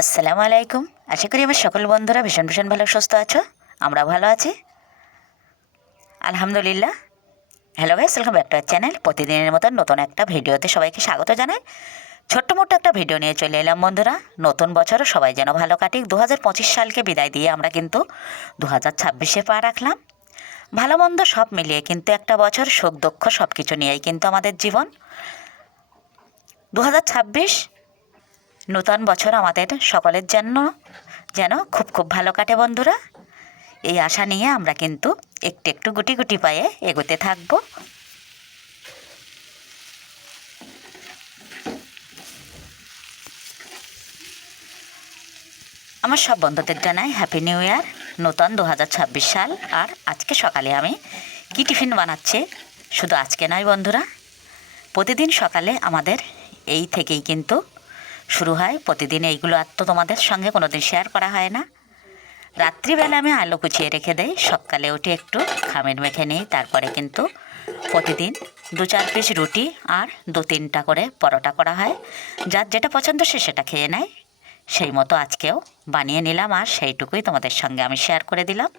আসসালামু আলাইকুম। আশা করি আমার সকল বন্ধুরা ভীষণ ভীষণ ভালো সুস্থ আছো। আমরা ভালো আছি আলহামদুলিল্লাহ। Hello guys, welcome back to our channel. প্রতিদিনের মতন নতুন একটা ভিডিওতে সবাইকে স্বাগত জানাই। ছোট্ট মোট্ট একটা ভিডিও নিয়ে চলে এলাম বন্ধুরা। নতুন বছরও সবাই যেন ভালো কাটুক। 2025 সালকে বিদায় দিয়ে আমরা কিন্তু 2026-এ পা রাখলাম। ভালো মন্দ সব মিলিয়ে কিন্তু একটা বছর, সুখ দুঃখ সব কিছু নিয়েই কিন্তু আমাদের জীবন। 2026 নূতন বছর আমাদের সকলের জন্য যেন খুব খুব ভালো কাটে বন্ধুরা। এই আশা নিয়ে আমরা কিন্তু একটু একটু গুটি গুটি পায়ে এগোতে থাকব। আমার সব বন্ধুদের জানাই হ্যাপি নিউ ইয়ার, নূতন 2026 সাল। আর আজকে সকালে আমি কি টিফিন বানাচ্ছি, শুধু আজকে নয় বন্ধুরা, প্রতিদিন সকালে আমাদের এই থেকেই কিন্তু শুরু হয়। প্রতিদিন এইগুলো আর তো তোমাদের সঙ্গে কোনো দিন শেয়ার করা হয় না। রাত্রিবেলা আমি আলু কুচিয়ে রেখে দেই, সকালে উঠে একটু খামির মেখে নিই, তারপরে কিন্তু প্রতিদিন 2-4 পিস রুটি আর 2-3টা করে পরোটা করা হয়। যার যেটা পছন্দ সে সেটা খেয়ে নেয়। সেই মতো আজকেও বানিয়ে নিলাম, আর সেইটুকুই তোমাদের সঙ্গে আমি শেয়ার করে দিলাম।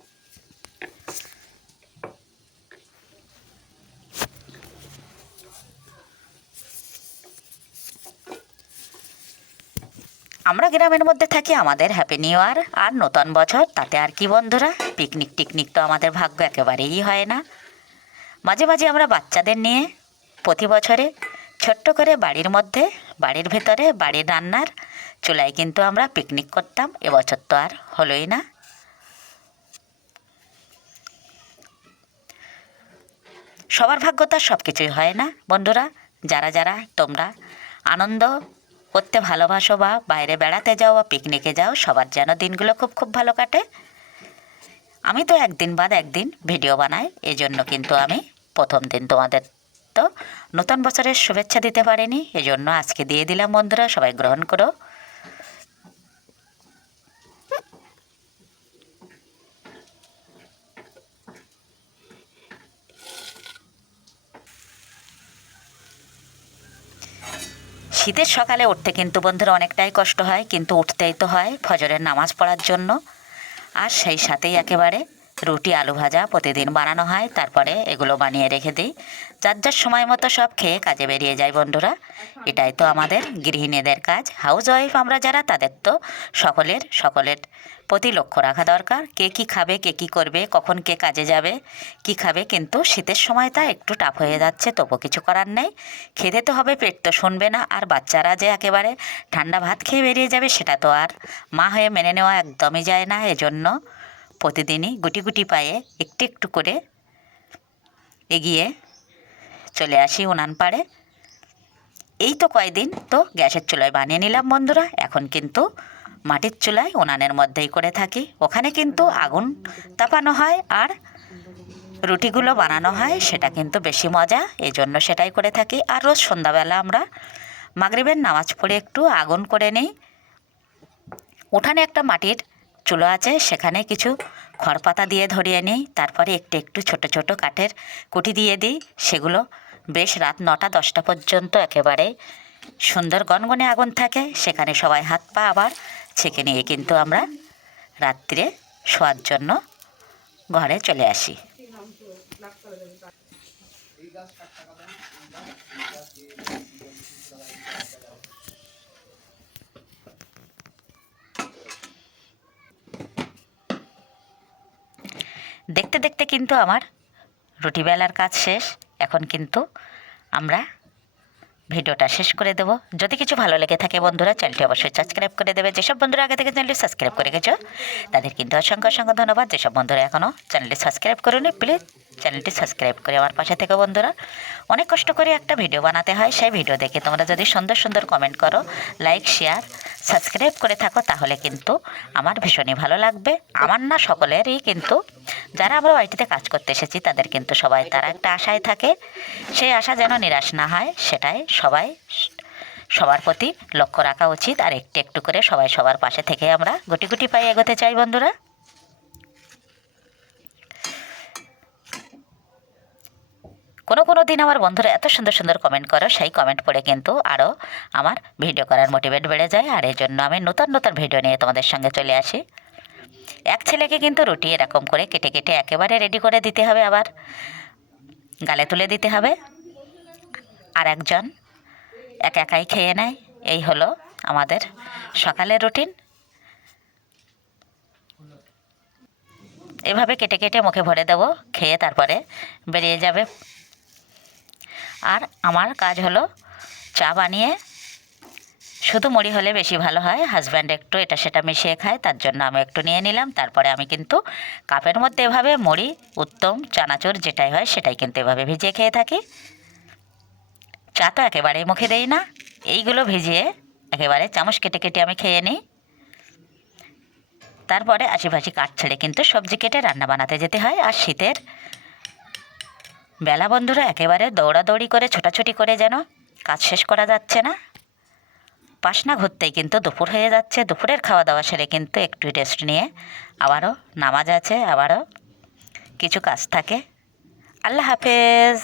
আমরা গ্রামের মধ্যে থাকি, আমাদের হ্যাপি নিউ ইয়ার আর নতুন বছর, তাতে আর কি বন্ধুরা, পিকনিক টিকনিক তো আমাদের ভাগ্য একেবারেই হয় না। মাঝে মাঝে আমরা বাচ্চাদের নিয়ে প্রতি বছরে ছোট্ট করে বাড়ির মধ্যে, বাড়ির ভেতরে, বাড়ির রান্নার চুলায় কিন্তু আমরা পিকনিক করতাম। এবছর তো আর হলোই না। সবার ভাগ্য তো আর সব কিছুই হয় না বন্ধুরা। যারা যারা তোমরা আনন্দ করতে ভালোবাসো, বা বাইরে বেড়াতে যাও বা পিকনিকে যাও, সবার যেন দিনগুলো খুব খুব ভালো কাটে। আমি তো একদিন বাদ একদিন ভিডিও বানাই, এজন্য কিন্তু আমি প্রথম দিন তোমাদের তো নতুন বছরের শুভেচ্ছা দিতে পারিনি, এজন্য আজকে দিয়ে দিলাম বন্ধুরা, সবাই গ্রহণ করো। শীতের সকালে উঠতে কিন্তু বন্ধুরা অনেকটাই কষ্ট হয়, কিন্তু উঠতেই তো হয় ফজরের নামাজ পড়ার জন্য। আর সেই সাথেই একেবারে রুটি আলু ভাজা প্রতিদিন বানানো হয়, তারপরে এগুলো বানিয়ে রেখে দিই। যার যার সময় মতো সব খেয়ে কাজে বেরিয়ে যায় বন্ধুরা। এটাই তো আমাদের গৃহিণীদের কাজ। হাউস ওয়াইফ আমরা যারা, তাদের তো সকলের প্রতি লক্ষ্য রাখা দরকার। কে কী খাবে, কে কী করবে, কখন কে কাজে যাবে, কি খাবে। কিন্তু শীতের সময়টা একটু টাফ হয়ে যাচ্ছে, তবু কিছু করার নেই, খেতে তো হবে, পেট তো শুনবে না। আর বাচ্চারা যে একেবারে ঠান্ডা ভাত খেয়ে বেরিয়ে যাবে, সেটা তো আর মা হয়ে মেনে নেওয়া একদমই যায় না। এজন্য প্রতিদিনই গুটি গুটি পায়ে একটু একটু করে এগিয়ে চলে আসি উনান পাড়ে। এই তো কয়দিন তো গ্যাসের চুলায় বানিয়ে নিলাম বন্ধুরা, এখন কিন্তু মাটির চুলায় উনানের মধ্যেই করে থাকি। ওখানে কিন্তু আগুন তাপানো হয় আর রুটিগুলো বানানো হয়, সেটা কিন্তু বেশি মজা, এই জন্য সেটাই করে থাকি। আর রোজ সন্ধ্যাবেলা আমরা মাগরিবের নামাজ পড়ে একটু আগুন করে নিই। উঠানে একটা মাটির চুলো আছে, সেখানে কিছু খড়পাতা দিয়ে ধরিয়ে নিই, তারপরে একটু একটু ছোট ছোট কাঠের কুটি দিয়ে দিই। সেগুলো বেশ রাত 9টা-10টা পর্যন্ত একেবারে সুন্দর গনগনে আগুন থাকে, সেখানে সবাই হাত পা আবার ছেঁকে নিয়ে কিন্তু আমরা রাত্রে শোয়ার জন্য ঘরে চলে আসি। দেখতে দেখতে কিন্তু আমার রুটি বেলার কাজ শেষ। এখন কিন্তু আমরা ভিডিওটা শেষ করে দেবো। যদি কিছু ভালো লেগে থাকে বন্ধুরা, চ্যানেলটি অবশ্যই সাবস্ক্রাইব করে দেবে। যেসব বন্ধুরা আগে থেকে চ্যানেলটি সাবস্ক্রাইব করে গেছো, তাদের কিন্তু অসংখ্য অসংখ্য ধন্যবাদ। যেসব বন্ধুরা এখনও চ্যানেলটি সাবস্ক্রাইব করেনি, প্লিজ চ্যানেলটি সাবস্ক্রাইব করে আমার পাশে থেকে বন্ধুরা। অনেক কষ্ট করে একটা ভিডিও বানাতে হয়, সেই ভিডিও দেখে তোমরা যদি সুন্দর সুন্দর কমেন্ট করো, লাইক, শেয়ার, সাবস্ক্রাইব করে থাকো, তাহলে কিন্তু আমার ভীষণই ভালো লাগবে। আমার না, সকলেরই কিন্তু, যারা আমরা ওয়াইটিতে কাজ করতে এসেছি, তাদের কিন্তু সবাই তারা একটা আশায় থাকে, সেই আশা যেন নিরাশ না হয়, সেটাই সবার প্রতি লক্ষ্য রাখা উচিত। আর একটু একটু করে সবাই সবার পাশে থেকে আমরা গুটি গুটি পায়ে এগোতে চাই বন্ধুরা। কোনো কোনো দিন আমার বন্ধুরা এত সুন্দর সুন্দর কমেন্ট করো, সেই কমেন্ট পড়ে কিন্তু আরও আমার ভিডিও করার মোটিভেট বেড়ে যায়। আর এই জন্য আমি নতুন নতুন ভিডিও নিয়ে তোমাদের সঙ্গে চলে আসি। এক ছেলেকে কিন্তু রুটি এরকম করে কেটে কেটে একেবারে রেডি করে দিতে হবে, আবার গালে তুলে দিতে হবে। আর একজন একা একাই খেয়ে নেয়। এই হলো আমাদের সকালের রুটিন। এভাবে কেটে কেটে মুখে ভরে দেবো, খেয়ে তারপরে বেরিয়ে যাবে। আর আমার কাজ হলো চা বানিয়ে, শুধু মুড়ি হলে বেশি ভালো হয়, হাজব্যান্ড একটু এটা সেটা মিশিয়ে খায়, তার জন্য আমি একটু নিয়ে নিলাম। তারপরে আমি কিন্তু কাপের মধ্যে এভাবে মুড়ি, উত্তম, চানাচুর যেটাই হয় সেটাই কিন্তু এভাবে ভিজিয়ে খেয়ে থাকি। চা তো একেবারেই মুখে দেই না, এইগুলো ভিজিয়ে একেবারে চামচ কেটে কেটে আমি খেয়ে নিই। তারপরে আশিপাশি কাঠ ছেড়ে কিন্তু সবজি কেটে রান্না বানাতে যেতে হয়। আর শীতের বেলা বন্ধুরা একেবারে দৌড়াদৌড়ি করে ছোটাছুটি করে যেন কাজ শেষ করা যাচ্ছে না। পাশ না ঘুরতেই কিন্তু দুপুর হয়ে যাচ্ছে। দুপুরের খাওয়া দাওয়া সেরে কিন্তু একটু রেস্ট নিয়ে আবারও নামাজ আছে, আবারও কিছু কাজ থাকে। আল্লাহ হাফেজ।